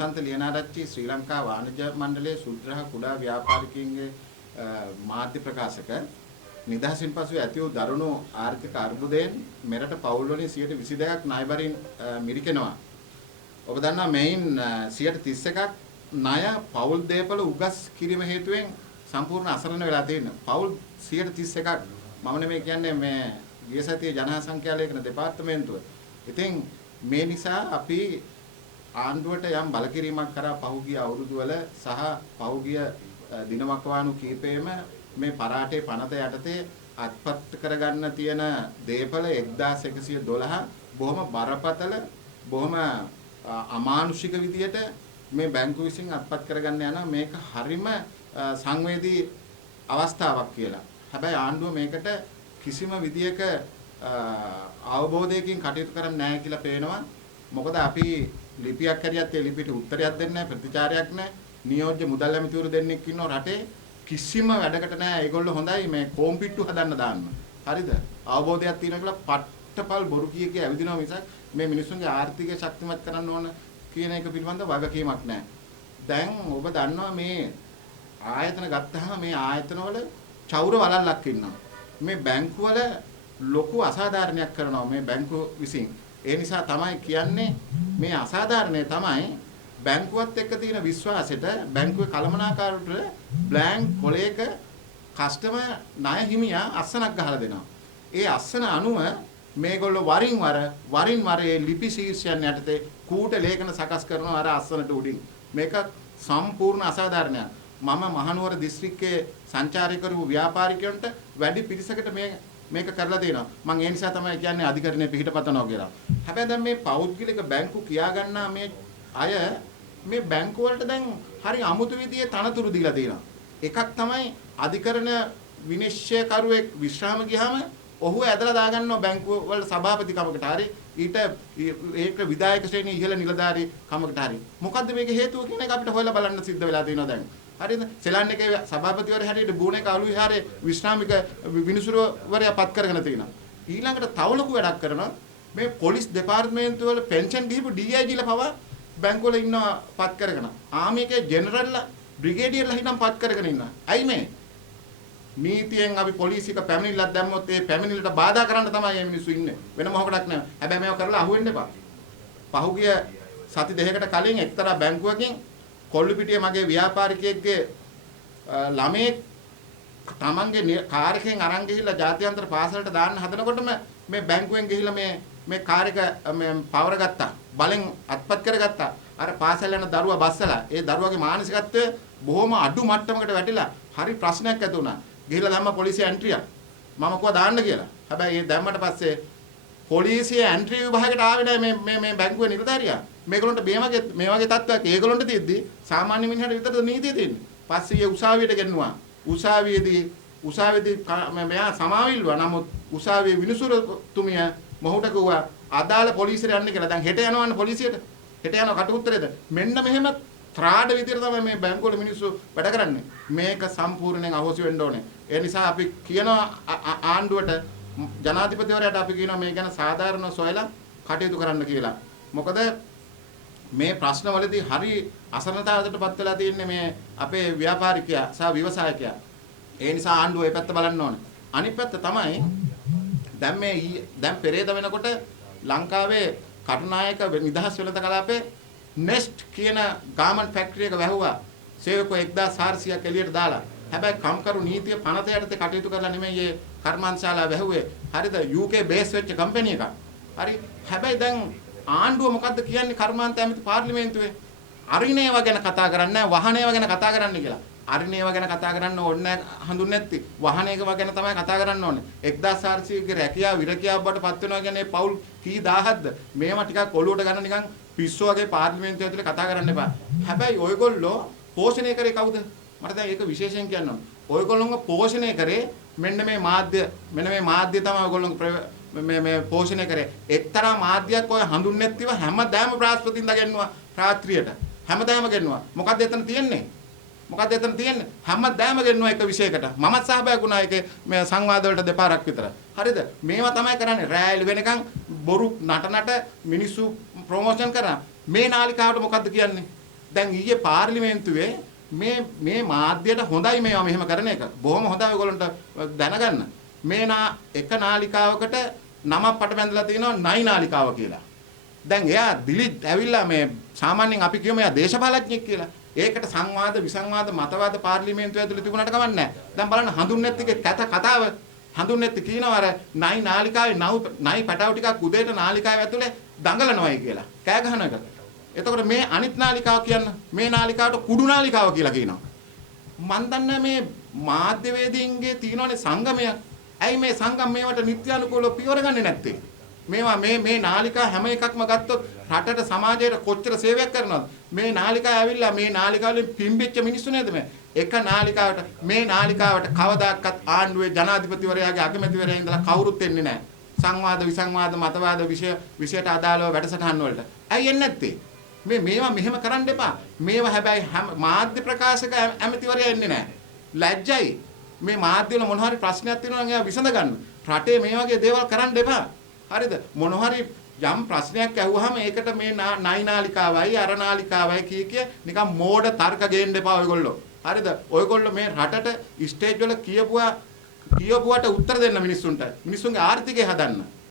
සංත ලියනාරච්චි ශ්‍රී ලංකා වාණිජ්‍ය මණ්ඩලයේ සුද්‍රහ කුඩා ව්‍යාපාරිකයින්ගේ මාධ්‍ය ප්‍රකාශක නිදහසින් පසු ඇති වූ දරුණු ආර්ථික අර්බුදයෙන් මෙරට පවුල් වලින් 22%ක් ණයබරින් මිරිකෙනවා. ඔබ දන්නා මෙයින් 31%ක් ණය පවුල් දේපල උගස් කිරීම හේතුවෙන් සම්පූර්ණ අසරණ වෙලා තියෙනවා. පවුල් 31%ක් මම නෙමෙයි කියන්නේ මේ ගිය සතියේ ජනසංඛ්‍යා සංඛ්‍යාලේඛන දෙපාර්තමේන්තුව. ඉතින් මේ නිසා අපි ආණ්ඩුවට යම් බලකිරීමක් කරා පහුගිය අවුරුදු වල සහ පහුගිය දිනවකවානු කීපෙම මේ පරාටේ පනත යටතේ අත්පත් කරගන්න තියෙන දේපල 1112 බොහොම බරපතල බොහොම අමානුෂික විදියට මේ බැංකුව විසින් අත්පත් කරගන්න යන මේක හරිම සංවේදී අවස්ථාවක් කියලා. හැබැයි ආණ්ඩුව මේකට කිසිම විදියක අවබෝධයකින් කටයුතු කරන්නේ නැහැ කියලා පේනවා. මොකද අපි ලිපියක් හරියට ඒ ලිපියට උත්තරයක් දෙන්නේ නැහැ, ප්‍රතිචාරයක් නැහැ. නියෝජ්‍ය මුදල් ඇමතිවරු දෙන්නෙක් ඉන්නවා රටේ. කිසිම වැඩකට නැහැ. ඒගොල්ලෝ හොඳයි මේ කොම්පිට්ටු හදන්න දාන්න. හරිද? අවබෝධයක් තියෙනවා කියලා පට්ටපල් බොරු කිය ඇවිදිනවා මිසක් මේ මිනිස්සුන්ගේ ආර්ථිකය ශක්තිමත් කරන්න ඕන කියන එක පිළිබඳව වගකීමක් නැහැ. දැන් ඔබ දන්නවා මේ ආයතන ගත්තාම මේ ආයතනවල චෞර වලල්ලක් ඉන්නවා. මේ බැංකුවල ලොකු අසාධාරණයක් කරනවා මේ බැංකුව විසින්. ඒ නිසා තමයි කියන්නේ මේ අසාධාරණය තමයි බැංකුවත් එක්ක තියෙන විශ්වාසෙට බැංකුවේ කළමනාකාරට බ්ලැන්ක් කොලයක කස්ටමර් ණය හිමියා අස්සනක් ගහලා දෙනවා. ඒ අස්සන අනුව මේගොල්ලෝ වරින් වර ඒ ලිපි ශීර්ෂයන් යටතේ කූට ලේඛන සකස් කරනවා අර අස්සනට උඩින්. මේක සම්පූර්ණ අසාධාරණයක්. මම මහනුවර දිස්ත්‍රික්කයේ සංචාරය කරපු ව්‍යාපාරිකයන්ට වැඩි පිරිසකට මේක කරලා තියෙනවා. මම ඒ නිසා තමයි කියන්නේ අධිකරණය පිහිටපතනවා කියලා. හැබැයි දැන් මේ පෞද්ගලික බැංකු කියා ගන්නා මේ අය මේ බැංකු වලට දැන් හරි අමුතු විදිහේ තනතුරු දීලා තියෙනවා. එකක් තමයි අධිකරණ විනිශ්චයකරුවෙක් විශ්‍රාම ගියාම ඔහු ඇදලා දාගන්නවා බැංකුව වල සභාපතිකමකට හරි ඊට ඒක විධායක ශ්‍රේණිය ඉහළ නිලධාරී කමකට හරි. මොකද්ද මේකේ හේතුව කියන එක අපිට හොයලා බලන්න සිද්ධ වෙලා තියෙනවා දැන්. හරිද? සෙලන් එකේ සභාපතිවරු හැටියට බූනේ කාලු විහාරයේ විශ්‍රාමික විනිසුරුවරයා පත් කරගෙන තියෙනවා. ඊළඟට තව ලොකු වැඩක් කරනවා මේ පොලිස් දෙපාර්තමේන්තුව වල පෙන්ෂන් දීපු DIGලා පවා බැංකුවල ඉන්නවා පත් කරගෙන. ආමිකේ ජෙනරල්ලා බ්‍රිගේඩියර්ලා හිටම් පත් කරගෙන ඉන්නවා. ඇයි මේ? නීතියෙන් අපි පොලිසියක පැමිණිල්ලක් දැම්මොත් ඒ පැමිණිල්ලට බාධා කරන්න තමයි මේ මිනිස්සු ඉන්නේ. වෙන මොකටක් නෑ. හැබැයි මේව කරලා අහුවෙන්න එපා. පහුගිය සති දෙකකට කලින් එක්තරා බැංකුවකින් කොල්ලුපිටියේ මගේ ව්‍යාපාරිකයෙක්ගේ ළමයේ තමන්ගේ කාර් එකෙන් අරන් ගිහිල්ලා ජාත්‍යන්තර පාසලට දාන්න හදනකොටම මේ බැංකුවෙන් ගිහිල්ලා මේ කාර් එක පවර ගත්තා. බලෙන් අත්පත් කරගත්තා. අර පාසල් යන දරුවා බස්සලා ඒ දරුවාගේ මානසිකත්වය බොහොම අඩු මට්ටමකට වැටිලා හරි ප්‍රශ්නයක් ඇති වුණා. ගිහිල්ලා දැම්ම පොලිසිය ඇන්ට්‍රියක්. මම කිව්වා දාන්න කියලා. හැබැයි ඒ දැම්මට පස්සේ පොලිසිය ඇන්ට්‍රි විභාගයට ආවේ නැහැ මේ බැංකුවේ නිලධාරියා. මේගොල්ලන්ට මේ වගේ තත්ත්වයක් ඒගොල්ලන්ට තියෙද්දි සාමාන්‍ය මිනිහට විතරද නීතිය තියෙන්නේ. පස්සේ උසාවියට ගෙන්නුවා. උසාවියේදී මෙයා සමාවිල්ලුවා. නමුත් උසාවියේ විනිසුරුතුමිය මොහුට කිව්වා අදාළ පොලිසියට යන්න කියලා. දැන් හෙට යනවන්න පොලිසියට. හෙට යනවා කටුඋත්තරේද. මෙන්න මෙහෙම ත්‍රාඩ විදියට තමයි මේ බැංකුවල මිනිස්සු වැඩ කරන්නේ. මේක සම්පූර්ණයෙන් අහෝසි වෙන්න ඕනේ. ඒ නිසා අපි කියනවා ආණ්ඩුවට ජනාධිපතිවරයාට අපි කියනවා මේ ගැන සාධාරණව සොයලා කටයුතු කරන්න කියලා. මොකද මේ ප්‍රශ්නවලදී හරි අසරණතාවයකටපත් වෙලා තියෙන්නේ මේ අපේ ව්‍යාපාරිකයා සහ ව්‍යවසායකයා. ඒ නිසා ආණ්ඩුව ඒ පැත්ත බලන්න ඕනේ. අනිත් පැත්ත තමයි දැන් පෙරේද වෙනකොට ලංකාවේ කටුනායක නිදහස් වෙළඳ කලාපේ නෙස්ට් කියන ගාමන්ට් ෆැක්ටරි එක වැහුවා. සේවකෝ 1400ක් එළියට දාලා. හැබැයි කම්කරු නීතිය පනත යටතේ කටයුතු කරලා නෙමෙයි මේ කර්මාන්තශාලා වැහුවේ. හරිද? UK බේස් වෙච්ච කම්පැනි එකක්. හරි. හැබැයි දැන් ආණ්ඩුව මොකද්ද කියන්නේ කර්මාන්ත ඇමති පාර්ලිමේන්තුවේ? අරිනේව ගැන කතා කරන්නේ නැහැ, වාහනේව ගැන කතා කරන්න කියලා. අරිනේව ගැන කතා කරන්න ඕනේ හඳුන්නේ නැති. වාහනේක ගැන තමයි කතා කරන්න ඕනේ. 1400 ගේ රැකියාව විරකියාව බවට පත් වෙනවා කියන්නේ පවුල් කී දහහක්ද? මේවා ටිකක් ඔලුවට ගන්න නිකන් පිස්සු වගේ පාර්ලිමේන්තුව ඇතුලේ කතා කරන්න එපා. හැබැයි ඔයගොල්ලෝ පෝෂණය කරේ කවුද? මට දැන් ඒක විශේෂයෙන් කියන්න ඕන. ඔයගොල්ලෝම පෝෂණය කරේ මෙන්න මේ මාධ්‍ය තමයි ඔයගොල්ලෝ මේ පෝෂණය කරේ. එක්තරා මාධ්‍යයක් ඔය හඳුන්නේ නැතිව හැමදාම බ්‍රහස්පතින්දා ගෙන්නවා රාත්‍රියට. හැමදාම ගෙන්නවා. මොකද්ද එතන තියෙන්නේ? හැමදාම ගෙන්නවා එක විෂයකට. මමත් සහභාගී වුණා ඒකේ මේ සංවාද වලට දෙපාරක් විතර. හරිද? මේවා තමයි කරන්නේ. රැයල් වෙනකන් බොරු නට මිනිස්සු ප්‍රොමෝෂන් කරනවා. මේ නාලිකාවට මොකද්ද කියන්නේ? දැන් ඊයේ පාර්ලිමේන්තුවේ මේ මාධ්‍යයට හොඳයි මේවා මෙහෙම කරන එක. බොහොම හොඳයි ඔයගොල්ලන්ට දැනගන්න. එක නාලිකාවකට නමක් පට බැඳලා තියෙනවා නයි නාලිකාව කියලා. දැන් එයා දිලිත් ඇවිල්ලා මේ සාමාන්‍යයෙන් අපි කියමු එයා දේශපාලඥයෙක් කියලා. ඒකට සංවාද විසංවාද මතවාද පාර්ලිමේන්තුව ඇතුළේ තිබුණාට කමක් නැහැ. දැන් බලන්න හඳුන්නැත්තිගේ කතාව හඳුන්නැත්ති කියනවා අර නයි නාලිකාවේ නයි පැටව ටිකක් උදේට නාලිකාව ඇතුලේ දඟලනවායි කියලා. කෑ ගහන එක. එතකොට මේ අනිත් නාලිකාව කියන්න මේ නාලිකාවට කුඩු නාලිකාව කියලා කියනවා. මන් දන්නේ මේ මාධ්‍යවේදීන්ගේ තියෙනනේ සංගමයක්. ඇයි මේ සංගම් මේවට නිත්‍යානුකූලව පියවර ගන්නේ නැත්තේ? මේවා මේ නාලිකා හැම එකක්ම ගත්තොත් රටට සමාජයට කොච්චර සේවයක් කරනවද? මේ නාලිකාව ඇවිල්ලා මේ නාලිකාවලින් පිම්බෙච්ච මිනිස්සු නේද මේ? එක නාලිකාවට මේ නාලිකාවට කවදාකවත් ආණ්ඩුවේ ජනාධිපතිවරයාගේ අගමැතිවරයා ඉඳලා කවුරුත් එන්නේ නැහැ. සංවාද විසංවාද මතවාද විෂයට අදාළව වැඩසටහන් වලට. ඇයි එන්නේ නැත්තේ? මේවා මෙහෙම කරන්න එපා. මේවා හැබැයි මාධ්‍ය ප්‍රකාශක ඇමතිවරයා එන්නේ නැහැ. ලැජ්ජයි. මේ මාධ්‍ය වල මොන හරි ප්‍රශ්නයක් තියෙනවා නම් ඒවා විසඳ ගන්න. රටේ මේ වගේ දේවල් කරන්න එපා. හරිද? මොන හරි යම් ප්‍රශ්නයක් ඇහුවාම ඒකට මේ නයි නාලිකාවයි අර නාලිකාවයි කිය නිකන් මෝඩ තර්ක ගේන්න එපා ඔයගොල්ලෝ. හරිද? ඔයගොල්ලෝ මේ රටට ස්ටේජ් වල කියපුවට උත්තර දෙන්න මිනිස්සුන්ට. මිනිස්සුන්ගේ ආර්ථිකය හදන්න.